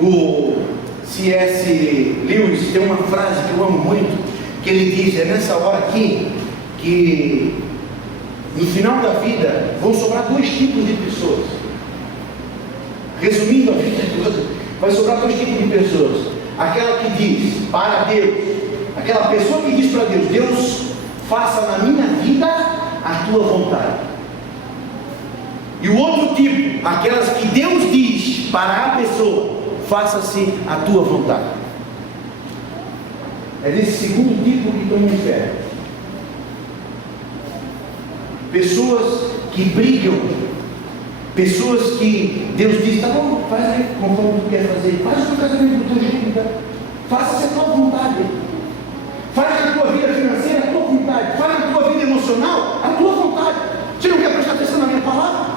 o C.S. Lewis tem uma frase que eu amo muito, que ele diz, é nessa hora aqui, que no final da vida vão sobrar 2 tipos de pessoas. Resumindo a vida toda, vai sobrar 2 tipos de pessoas. Aquela que diz para Deus, aquela pessoa que diz para Deus, Deus, faça na minha vida a tua vontade. E o outro tipo, aquelas que Deus diz para a pessoa, faça-se a tua vontade. É desse segundo tipo que estão no inferno. Pessoas que brigam, pessoas que Deus diz, tá bom, faz aí conforme tu quer fazer, faz o teu casamento do teu jeito, tá? Faça-se a tua vontade, faz a tua vida financeira a tua vontade, faz a tua vida emocional a tua vontade. Você não quer prestar atenção na minha palavra?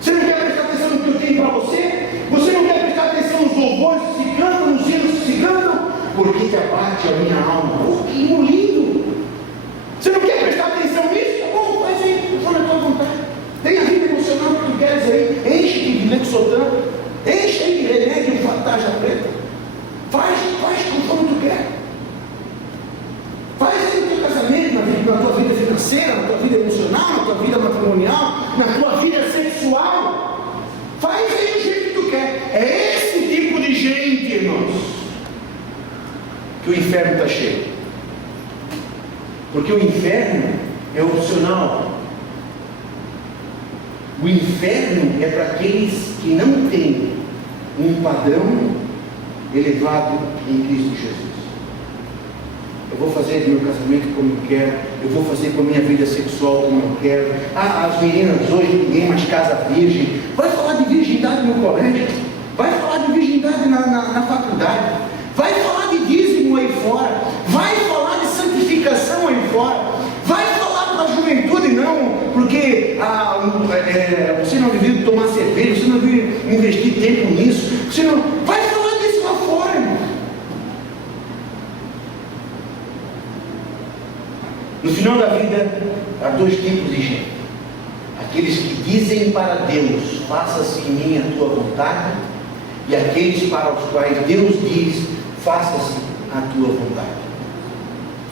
Você não quer prestar atenção no que eu tenho para você? Você não quer prestar atenção nos louvores que se cantam, nos hinos que se cantam? Porque te abate a minha alma. Pô, que lindo! Você não quer prestar atenção nisso? Tá bom, faz aí, faz a tua vontade. Tem a vida emocional que tu queres aí, enche de lexotan, enche aí de remédio de fantasia preta. Faz conforme tu quer. Faz aí no teu casamento, na tua vida financeira, na tua vida emocional, tua vida matrimonial, na tua vida sexual. Faz aí do jeito que tu quer. É esse tipo de gente, irmãos, que o inferno está cheio. Porque o inferno é opcional. O inferno é para aqueles que não têm um padrão elevado em Cristo Jesus. Eu vou fazer do meu casamento como eu quero, eu vou fazer com a minha vida sexual como eu quero. As meninas hoje, ninguém mais casa virgem. Vai falar de virgindade no colégio, vai falar de virgindade na faculdade, vai falar de dízimo aí fora, vai falar de santificação aí fora, vai falar para a juventude, não, porque você não devia tomar cerveja, você não devia investir tempo nisso, você não vai falar disso lá fora, irmão. No final da vida, há dois tipos de gente: aqueles que dizem para Deus, faça-se em mim a tua vontade, e aqueles para os quais Deus diz, faça-se a tua vontade.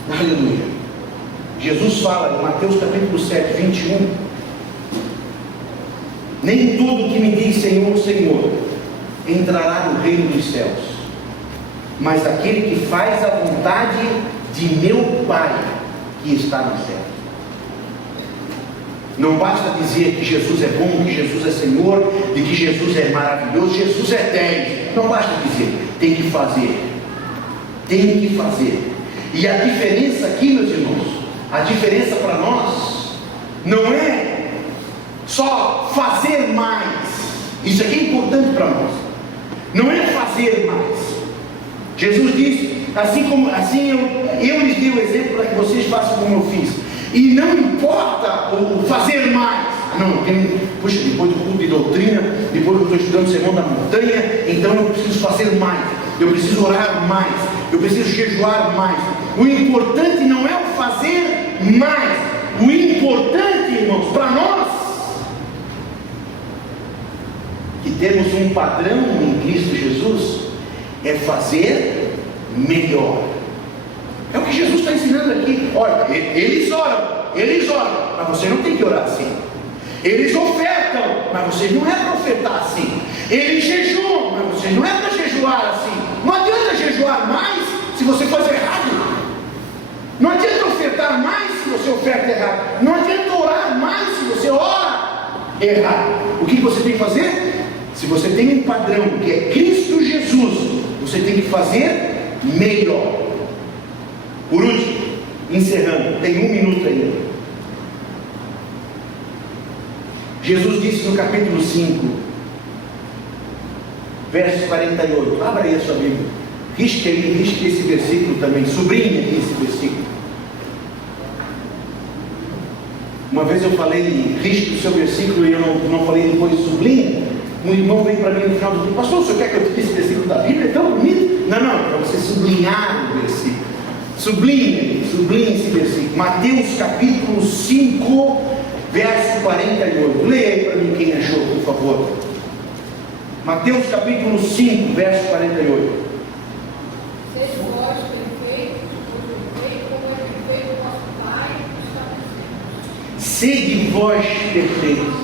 Aleluia. Jesus fala em Mateus capítulo 7, 21, nem tudo que me diz Senhor, Senhor, entrará no reino dos céus, mas aquele que faz a vontade de meu Pai que está no céu. Não basta dizer que Jesus é bom, que Jesus é Senhor, de que Jesus é maravilhoso, Jesus é 10. Não basta dizer, tem que fazer. Tem que fazer. E a diferença aqui, meus irmãos, a diferença para nós não é só fazer mais. Isso aqui é importante para nós. Não é fazer mais. Jesus disse, assim eu lhes dei o exemplo para que vocês façam como eu fiz. E não importa o fazer mais. Não, puxa, depois do culto de doutrina, depois que eu estou estudando o Sermão da Montanha, então eu preciso fazer mais, eu preciso orar mais, eu preciso jejuar mais. O importante não é o fazer mais. O importante, irmãos, para nós, que temos um padrão em Cristo Jesus, é fazer melhor. É o que Jesus está ensinando aqui. Olha, eles oram, mas você não tem que orar assim. Eles ofertam, mas você não é para ofertar assim. Eles jejuam, mas você não é para jejuar assim. Não adianta jejuar mais se você faz errado. Não adianta ofertar mais se você oferta errado. Não adianta orar mais se você ora errado. O que você tem que fazer? Se você tem um padrão que é Cristo Jesus, você tem que fazer melhor. Por último, encerrando, tem 1 minuto ainda. Jesus disse no capítulo 5, verso 48. Abra aí a sua Bíblia. Risque esse versículo também. Sublinhe aqui esse versículo. Uma vez eu falei, risque o seu versículo, e eu não falei depois, sublinhe. Um irmão veio para mim no final do dia: pastor, o senhor quer que eu tire esse versículo da Bíblia? É tão bonito. Não, para você sublinhar o versículo. Sublinhe esse versículo. Mateus capítulo 5, verso 48. Leia aí para mim quem achou, por favor. Mateus capítulo 5, verso 48. Sede vós perfeitos,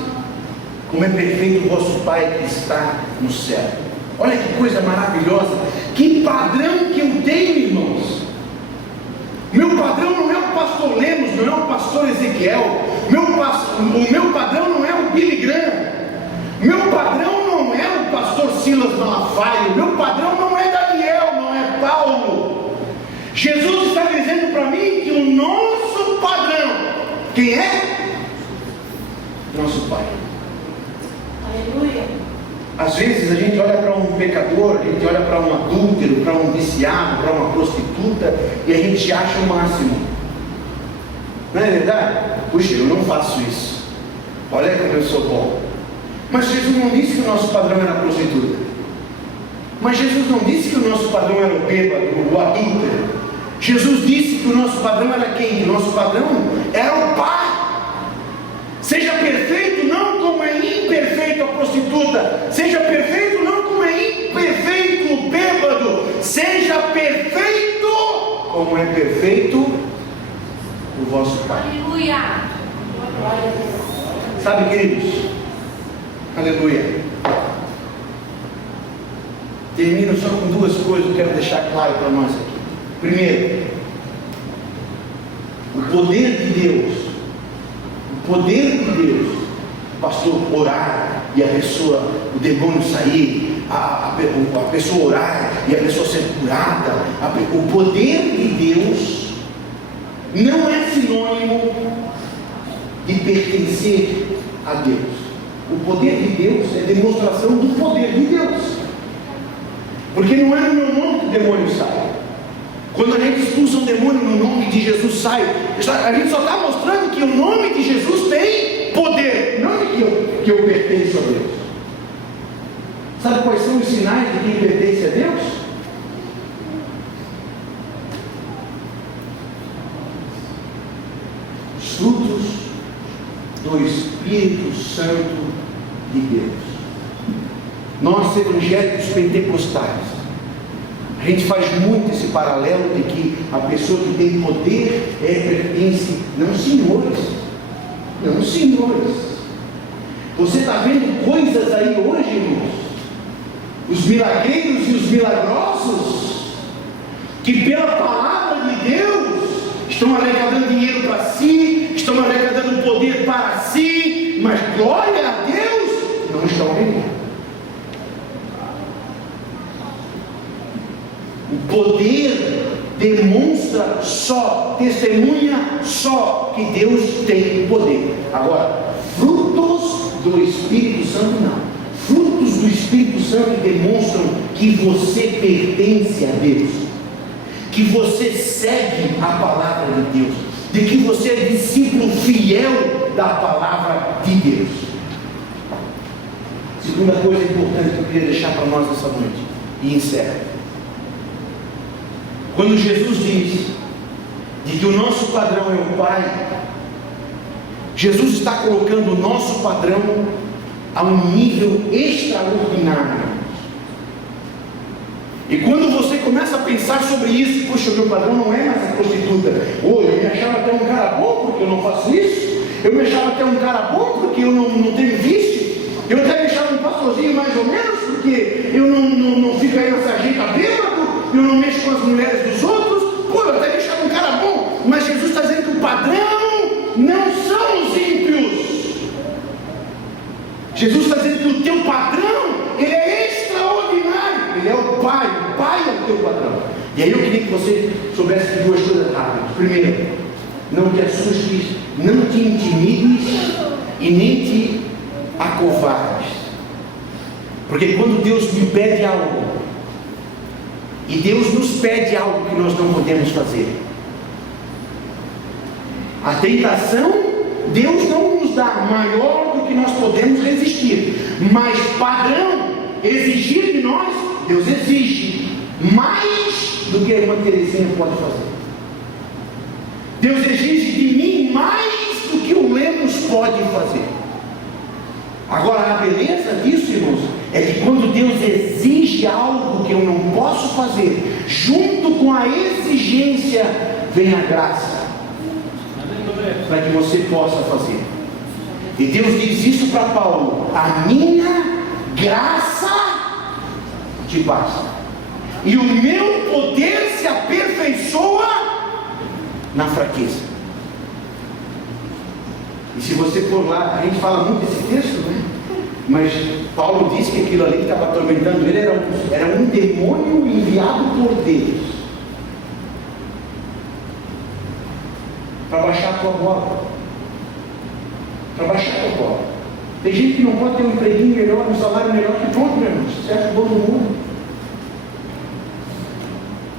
como é perfeito o vosso Pai que está no céu. Sede vós perfeitos, como é perfeito o vosso Pai que está no céu. Olha que coisa maravilhosa. Que padrão que eu tenho, irmãos. Meu padrão não é o pastor Lemos, não é o pastor Ezequiel. O meu padrão não é o Billy Graham. Meu padrão não é o pastor Silas Malafaia. O meu padrão não é Daniel, não é Paulo. Jesus está dizendo para mim que o nosso padrão, quem é? Nosso Pai. Aleluia. Às vezes a gente olha para um pecador, a gente olha para um adúltero, para um viciado, para uma prostituta, e a gente acha o máximo. Não é verdade? Puxa, eu não faço isso. Olha como eu sou bom. Mas Jesus não disse que o nosso padrão era a prostituta. Mas Jesus não disse que o nosso padrão era o bêbado, o adúltero. Jesus disse que o nosso padrão era quem? Que o nosso padrão era o Pai. Seja perfeito não como é imperfeito a prostituta. Seja perfeito não como é imperfeito o bêbado. Seja perfeito como é perfeito o vosso Pai. Aleluia. Sabe, queridos? Aleluia. Termino só com duas coisas que eu quero deixar claro para nós aqui. Primeiro, o poder de Deus. O poder de Deus. Pastor, orar e a pessoa, o demônio sair, a pessoa orar e a pessoa ser curada. O poder de Deus não é sinônimo de pertencer a Deus. O poder de Deus é demonstração do poder de Deus. Porque não é no meu nome que o demônio sai. Quando a gente expulsa um demônio no nome de Jesus, sai. A gente só está mostrando que o nome de Jesus tem poder, não de que eu pertenço a Deus. Sabe quais são os sinais de quem pertence a Deus? Os frutos do Espírito Santo de Deus. Nós, evangélicos pentecostais, a gente faz muito esse paralelo de que a pessoa que tem poder pertence. Não, senhores. Não, senhores. Você está vendo coisas aí hoje, irmãos? Os milagreiros e os milagrosos, que pela palavra de Deus estão arrecadando dinheiro para si, estão arrecadando poder para si, mas glória a Deus, não estão vendo. O poder demonstra só, testemunha só que Deus tem poder. Agora, frutos do Espírito Santo não. Frutos do Espírito Santo demonstram que você pertence a Deus, que você segue a palavra de Deus, de que você é discípulo fiel da palavra de Deus. Segunda coisa importante que eu queria deixar para nós essa noite, e encerro. Quando Jesus diz de que o nosso padrão é o Pai, Jesus está colocando o nosso padrão a um nível extraordinário. E quando você começa a pensar sobre isso, puxa, meu padrão não é mais a prostituta. Ou eu me achava até um cara bom porque eu não faço isso. Eu me achava até um cara bom porque eu não tenho vício. Eu até me achava um pastorzinho mais ou menos porque eu não fico aí nessa ajeita bêbado. Eu não mexo com as mulheres dos outros. Pô, eu até me achava um cara bom. Mas Jesus está dizendo que o padrão não são os ímpios. Jesus está dizendo que o teu padrão, ele é extraordinário. Ele é o Pai é o teu padrão. E aí eu queria que você soubesse de duas coisas rápidas. Primeiro, não te assustes, não te intimides e nem te acovardes. Porque quando Deus me pede algo, e Deus nos pede algo que nós não podemos fazer, a tentação, Deus não nos dá maior do que nós podemos resistir, mas padrão, exigir de nós, Deus exige mais do que a irmã Terezinha pode fazer. Deus exige de mim mais do que o Lemos pode fazer. Agora, a beleza disso, irmãos, é que quando Deus exige algo que eu não posso fazer, junto com a exigência vem a graça para que você possa fazer. E Deus diz isso para Paulo: a minha graça te basta, e o meu poder se aperfeiçoa na fraqueza. E se você for lá, a gente fala muito desse texto, né? Mas Paulo disse que aquilo ali que estava atormentando ele era um demônio enviado por Deus para baixar a tua bola. Para baixar a tua bola. Tem gente que não pode ter um empreguinho melhor, um salário melhor que pronto, meu irmão. Você acha bom no mundo.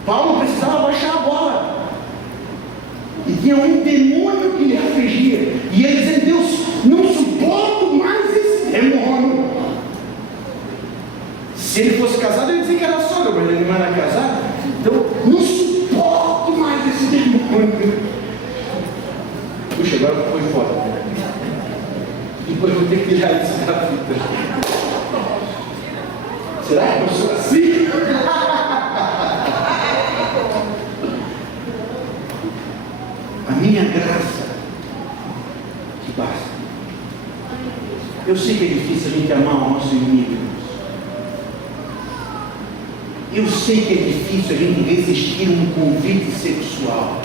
Paulo precisava baixar a bola. E tinha um demônio que lhe afligia. E ele dizia: Deus, não suporto mais esse demônio. Se ele fosse casado, ele dizia que era sogra, mas ele não era casado. Então, não suporto mais esse demônio. Puxa, agora foi fora. Depois eu vou ter que tirar isso da fita. Será que eu sou assim? A minha graça te basta. Eu sei que é difícil a gente amar o nosso inimigo. Eu sei que é difícil a gente resistir a um convite sexual.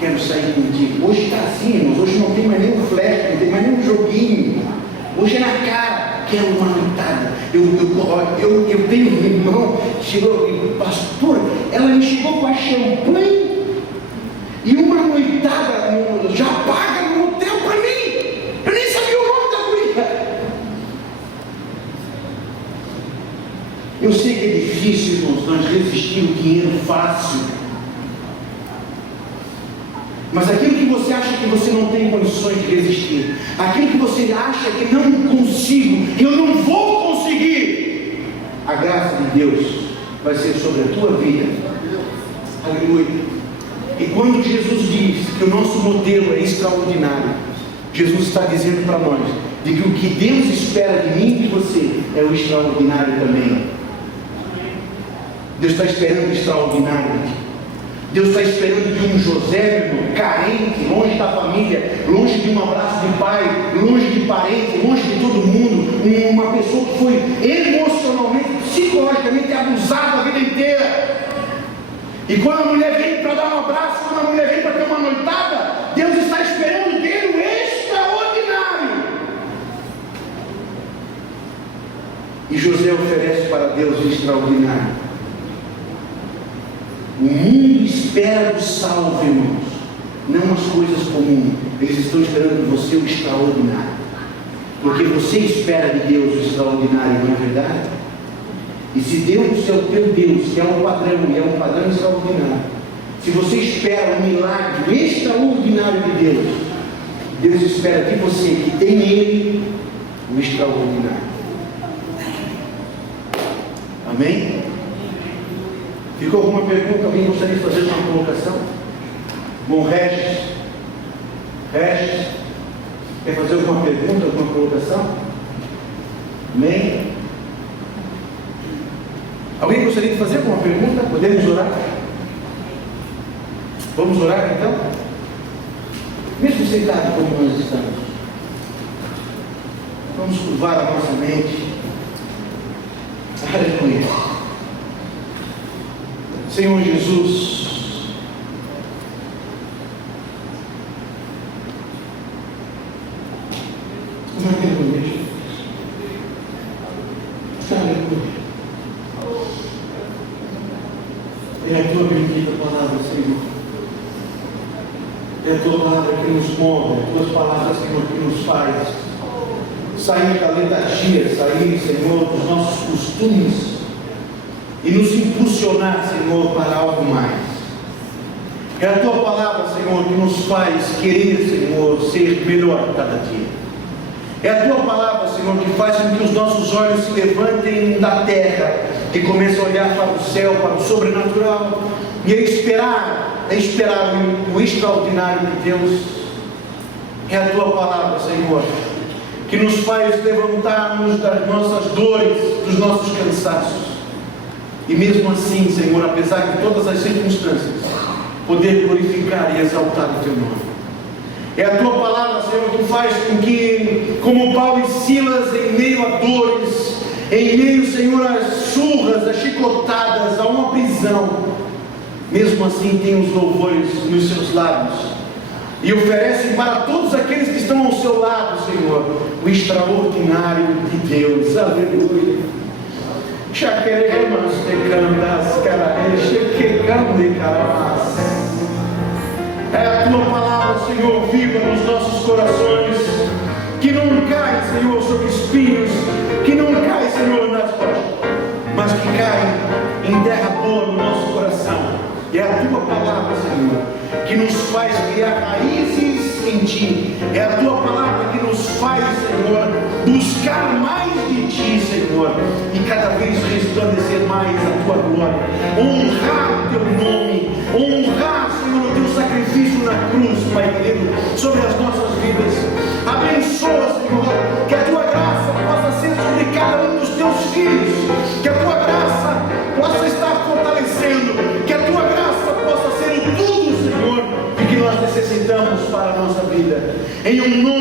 Quero sair contigo. Hoje está assim, irmãos. Hoje não tem mais nenhum flash, não tem mais nenhum joguinho. Hoje é na cara. Quero uma noitada. Eu tenho um irmão, chegou, pastor, ela me chegou com a champanhe e uma noitada já paga no hotel para mim. Eu nem sabia o nome da guria. Eu sei que é difícil, irmãos, nós resistir o dinheiro fácil. Mas aquilo que você acha que você não tem condições de resistir, aquilo que você acha que não consigo, eu não vou conseguir, a graça de Deus vai ser sobre a tua vida. Aleluia. E quando Jesus diz que o nosso modelo é extraordinário, Jesus está dizendo para nós de que o que Deus espera de mim e de você é o extraordinário também. Deus está esperando o extraordinário. Deus está esperando de um José, carente, longe da família, longe de um abraço de pai, longe de parente, longe de todo mundo, uma pessoa que foi emocionalmente, psicologicamente abusada a vida inteira. E quando a mulher vem para dar um abraço, quando a mulher vem para ter uma noitada, Deus está esperando dele o extraordinário. E José oferece para Deus o extraordinário. O mundo espera do salvo, irmãos, não as coisas comuns. Eles estão esperando de você o extraordinário, porque você espera de Deus o extraordinário, não é verdade? E se Deus é o teu Deus, que é um padrão, e é um padrão extraordinário, se você espera um milagre extraordinário de Deus, Deus espera de você que tem nele o extraordinário. Amém? Ficou alguma pergunta? Alguém gostaria de fazer uma colocação? Bom, Regis, quer fazer alguma pergunta, alguma colocação? Amém? Alguém gostaria de fazer alguma pergunta? Podemos orar? Vamos orar então? Mesmo sentado como nós estamos, vamos curvar a nossa mente. Aleluia. Senhor Jesus, aleluia, aleluia, é a tua bendita palavra, Senhor, é a tua palavra que nos move, é a tua palavra, Senhor, que nos faz sair da letargia, sair, Senhor, dos nossos costumes, e nos impulsionar, Senhor, para algo mais. É a tua palavra, Senhor, que nos faz querer, Senhor, ser melhor cada dia. É a tua palavra, Senhor, que faz com que os nossos olhos se levantem da terra e comecem a olhar para o céu, para o sobrenatural e a esperar o extraordinário de Deus. É a tua palavra, Senhor, que nos faz levantarmos das nossas dores, dos nossos cansaços. E mesmo assim, Senhor, apesar de todas as circunstâncias, poder glorificar e exaltar o teu nome. É a tua palavra, Senhor, que faz com que, como Paulo e Silas, em meio a dores, em meio, Senhor, às surras, às chicotadas, a uma prisão, mesmo assim tem os louvores nos seus lábios e oferecem para todos aqueles que estão ao seu lado, Senhor, o extraordinário de Deus. Aleluia. É a tua palavra, Senhor, viva nos nossos corações, que não cai, Senhor, sobre espinhos, que não cai, Senhor, nas rochas, mas que cai em terra boa no nosso coração. É a tua palavra, Senhor, que nos faz criar raízes em ti. É a tua palavra que nos faz, Senhor, buscar mais de ti, Senhor, e cada vez resplandecer mais a tua glória, honrar o teu nome, honrar, Senhor, o teu sacrifício na cruz, Pai querido, sobre as nossas vidas. Abençoa, Senhor, que a tua graça possa ser sobre cada um dos teus filhos, que a tua graça possa estar fortalecendo, que a tua graça possa ser o tudo, Senhor, e que nós necessitamos para a nossa vida. Em um nome